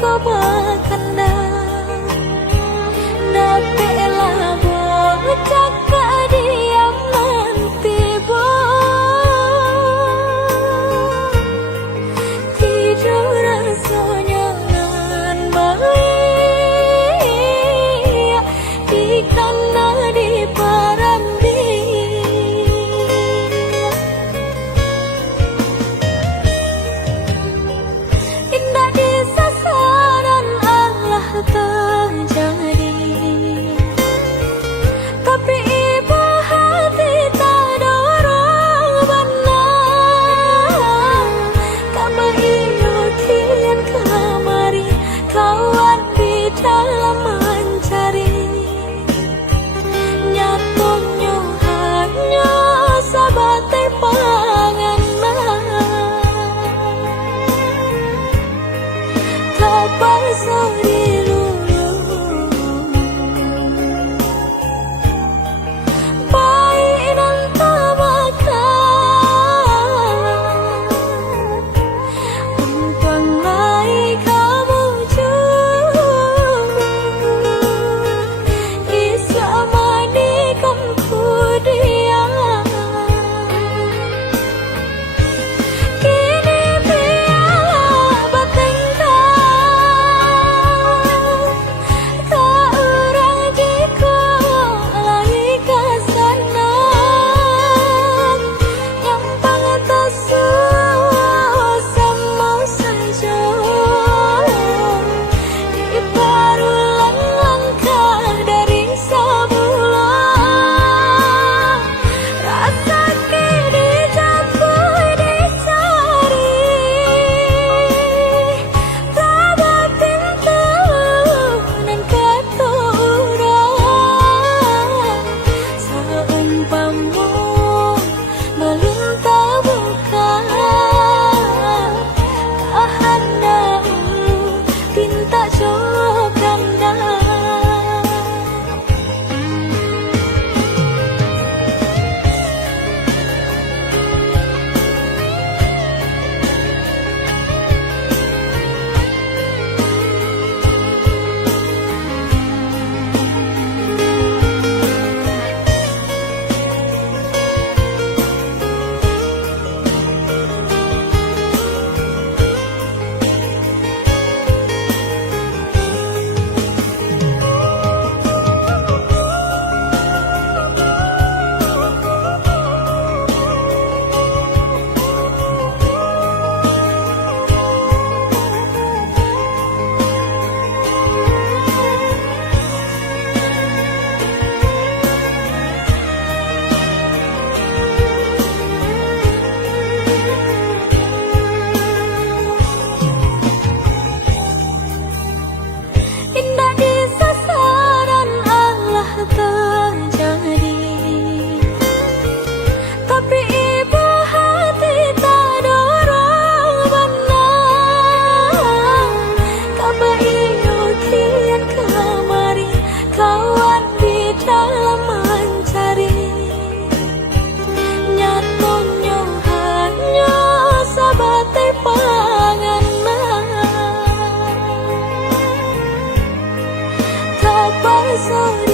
kau berkanda napelah bocah diam nanti bo tidur rasanya nan baik di kana di parambi indah di sasaran Allah terjadi tapi ibu hati tak dorong benar kamu iyo kian kemari kawan di dalam mencari nyatonya hanya sabatai pangan tak pasang dulu baik dan tak makan umpang lai kamu isa manikan dia kini biarlah batengkau tak orang jika lagi ke sana yang pantas sama saja di barulang langkah dari semula rasa kini jatuh dicari tabah pintu dan keturang seumpamu belum terbuka kehendak tinta joganda indah di sasaran Allah terjadi tapi ibu hati tak dorong benar kamu iyo kian kemari kawan di dalam mencari nyatonya hanya sabatai pangan tak pasang